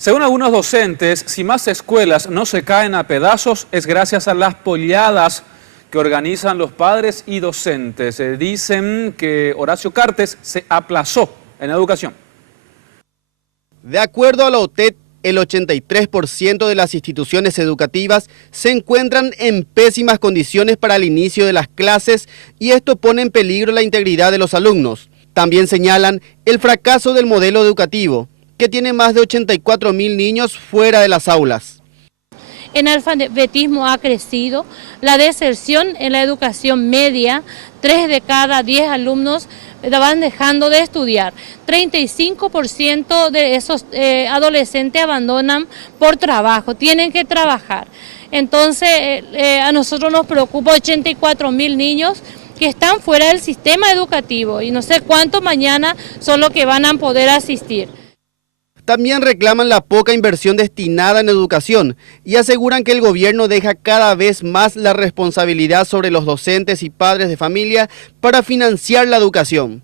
Según algunos docentes, si más escuelas no se caen a pedazos es gracias a las polladas que organizan los padres y docentes. Dicen que Horacio Cartes se aplazó en educación. De acuerdo a la OTED, el 83% de las instituciones educativas se encuentran en pésimas condiciones para el inicio de las clases y esto pone en peligro la integridad de los alumnos. También señalan el fracaso del modelo educativo, que tiene más de 84.000 niños fuera de las aulas. El analfabetismo ha crecido, la deserción en la educación media, 3 de cada 10 alumnos van dejando de estudiar. 35% de esos adolescentes abandonan por trabajo, tienen que trabajar. Entonces a nosotros nos preocupa 84.000 niños que están fuera del sistema educativo y no sé cuántos mañana son los que van a poder asistir. También reclaman la poca inversión destinada en educación y aseguran que el gobierno deja cada vez más la responsabilidad sobre los docentes y padres de familia para financiar la educación.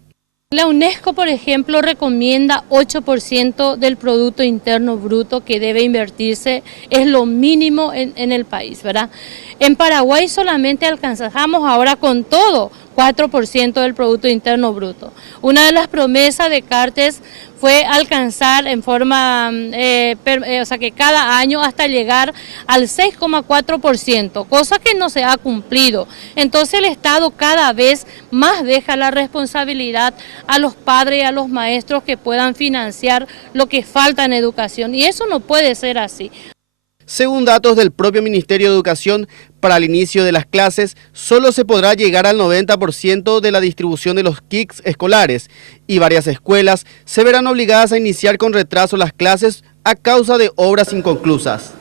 La UNESCO, por ejemplo, recomienda 8% del Producto Interno Bruto que debe invertirse, es lo mínimo en el país, ¿verdad? En Paraguay solamente alcanzamos ahora con todo 4% del Producto Interno Bruto. Una de las promesas de Cartes fue alcanzar en forma, o sea que cada año hasta llegar al 6,4%, cosa que no se ha cumplido. Entonces el Estado cada vez más deja la responsabilidad a los padres y a los maestros que puedan financiar lo que falta en educación y eso no puede ser así. Según datos del propio Ministerio de Educación, para el inicio de las clases solo se podrá llegar al 90% de la distribución de los kits escolares y varias escuelas se verán obligadas a iniciar con retraso las clases a causa de obras inconclusas.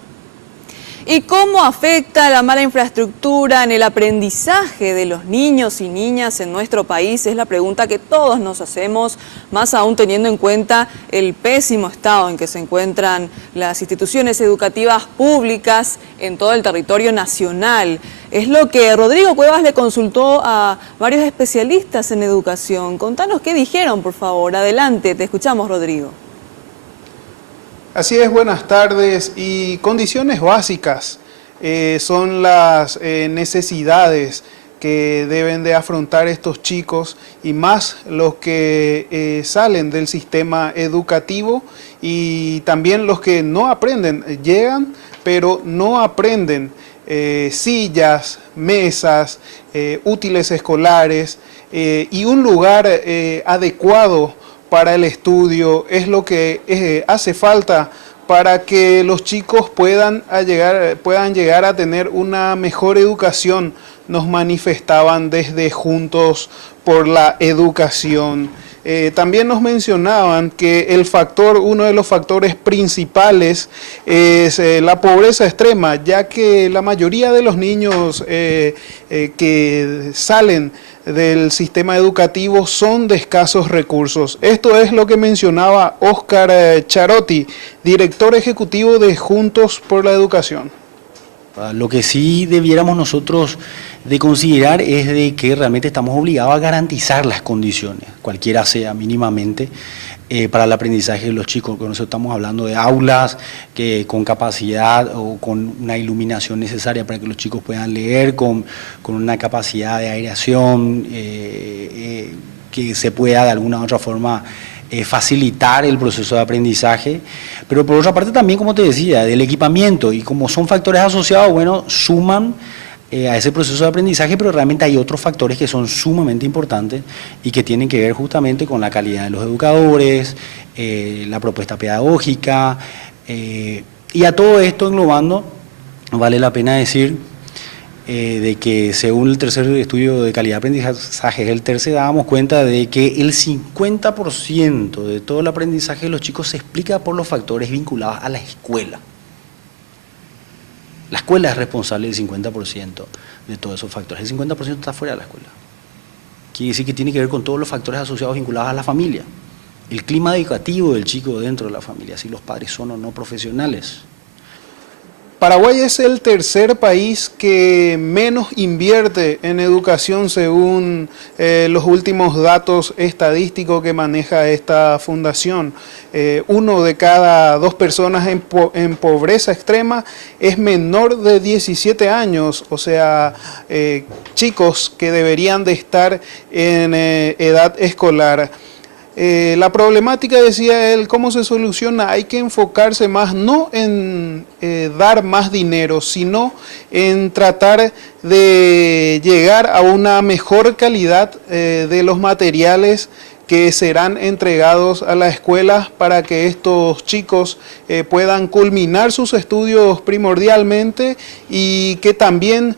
¿Y cómo afecta la mala infraestructura en el aprendizaje de los niños y niñas en nuestro país? Es la pregunta que todos nos hacemos, más aún teniendo en cuenta el pésimo estado en que se encuentran las instituciones educativas públicas en todo el territorio nacional. Es lo que Rodrigo Cuevas le consultó a varios especialistas en educación. Contanos qué dijeron, por favor. Adelante, te escuchamos, Rodrigo. Así es, buenas tardes. Y condiciones básicas son las necesidades que deben de afrontar estos chicos y más los que salen del sistema educativo y también los que no aprenden, llegan pero no aprenden sillas, mesas, útiles escolares y un lugar adecuado para el estudio es lo que hace falta para que los chicos puedan llegar a tener una mejor educación, nos manifestaban desde Juntos por la Educación. También nos mencionaban que uno de los factores principales es la pobreza extrema, ya que la mayoría de los niños que salen del sistema educativo son de escasos recursos. Esto es lo que mencionaba Óscar Charotti, director ejecutivo de Juntos por la Educación. Lo que sí debiéramos nosotros de considerar es de que realmente estamos obligados a garantizar las condiciones, cualquiera sea mínimamente, para el aprendizaje de los chicos. Con eso estamos hablando de aulas con capacidad o con una iluminación necesaria para que los chicos puedan leer, con una capacidad de aireación, que se pueda de alguna u otra forma facilitar el proceso de aprendizaje, pero por otra parte también, como te decía, del equipamiento, y como son factores asociados, bueno, suman a ese proceso de aprendizaje, pero realmente hay otros factores que son sumamente importantes y que tienen que ver justamente con la calidad de los educadores, la propuesta pedagógica, y a todo esto englobando, vale la pena decir de que según el tercer estudio de calidad de aprendizaje, el TERCE, dábamos cuenta de que el 50% de todo el aprendizaje de los chicos se explica por los factores vinculados a la escuela. La escuela es responsable del 50% de todos esos factores. El 50% está fuera de la escuela. Quiere decir que tiene que ver con todos los factores asociados vinculados a la familia. El clima educativo del chico dentro de la familia, si los padres son o no profesionales. Paraguay es el tercer país que menos invierte en educación según los últimos datos estadísticos que maneja esta fundación. 1 de cada 2 personas en pobreza extrema es menor de 17 años, o sea, chicos que deberían de estar en edad escolar. La problemática, decía él, ¿cómo se soluciona? Hay que enfocarse más, no en dar más dinero, sino en tratar de llegar a una mejor calidad de los materiales que serán entregados a la escuela para que estos chicos puedan culminar sus estudios primordialmente y que también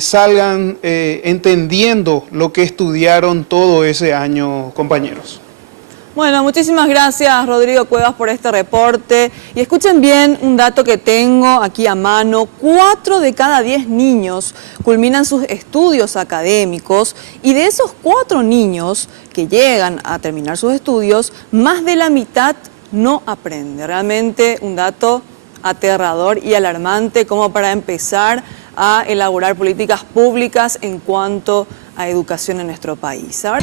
salgan entendiendo lo que estudiaron todo ese año, compañeros. Bueno, muchísimas gracias Rodrigo Cuevas por este reporte. Y escuchen bien un dato que tengo aquí a mano. 4 de cada 10 niños culminan sus estudios académicos y de esos 4 niños que llegan a terminar sus estudios, más de la mitad no aprende. Realmente un dato aterrador y alarmante como para empezar a elaborar políticas públicas en cuanto a educación en nuestro país. A ver.